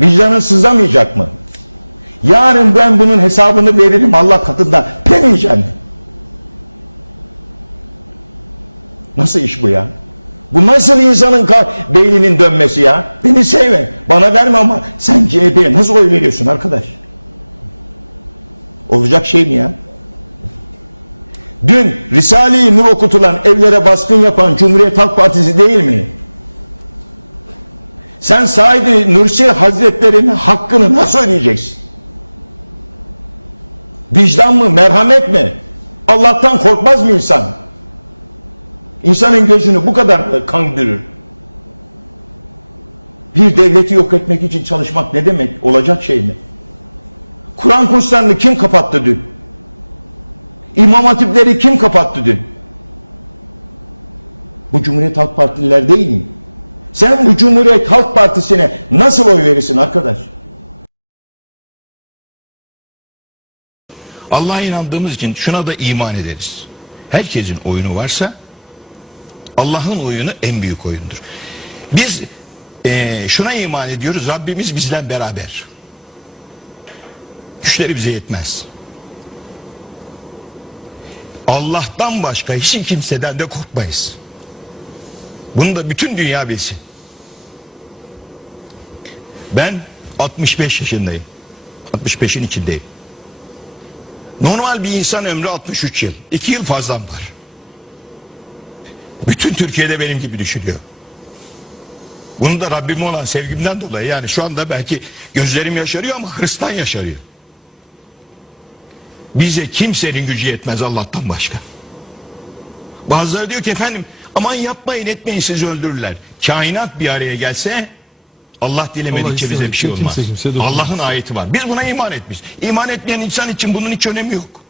Vicdanın sızlamayacak mı? Yarın ben bunun hesabını veririm Allah katında demeyeceğim mi? Nasıl iş bu ya? Bu nasıl insanın beyninin dönmesi ya? Beni sevme, bana verme ama sen CHP'ye nasıl oy veriyorsun arkadaş? Olacak şey mi ya? Dün Risale-i Nur okutulan evlere baskın yapan Cumhuriyet Halk Partisi değil mi? Sen Said Nursi Hazretleri'nin hakkını nasıl ödeyeceksin? Vicdan mı, merhamet mi? Allah'tan korkmaz mı insan? İnsanın gözünü bu kadar kandırır? Bir devleti yok etmek için çalışmak ne demek? Olacak şey mi? Kur'an kurslarını kim kapattı dün? İmam hatipleri kim kapattı dün? Bu Cumhuriyet Halk Partililer değil mi? Sen bu Cumhuriyet Halk Partisi'ne nasıl oy verirsin arkadaş? Allah'a inandığımız için şuna da iman ederiz. Herkesin oyunu varsa Allah'ın oyunu en büyük oyundur. Biz eee, şuna iman ediyoruz. Rabbimiz bizden beraber. Güçleri bize yetmez. Allah'tan başka hiç kimseden de korkmayız. Bunu da bütün dünya bilsin. Ben 65 yaşındayım. 65'in içindeyim. Normal bir insan ömrü 63 yıl. 2 yıl fazlam var. Bütün Türkiye'de benim gibi düşünüyor. Bunu da Rabbime olan sevgimden dolayı yani şu anda belki gözlerim yaşarıyor ama hırstan yaşarıyor. Bize kimsenin gücü yetmez Allah'tan başka. Bazıları diyor ki efendim aman yapmayın etmeyin sizi öldürürler. Kainat bir araya gelse Allah dilemedikçe bize bir şey olmaz. Allah'ın ayeti var. Biz buna iman etmiş. İman etmeyen insan için bunun hiç önemi yok.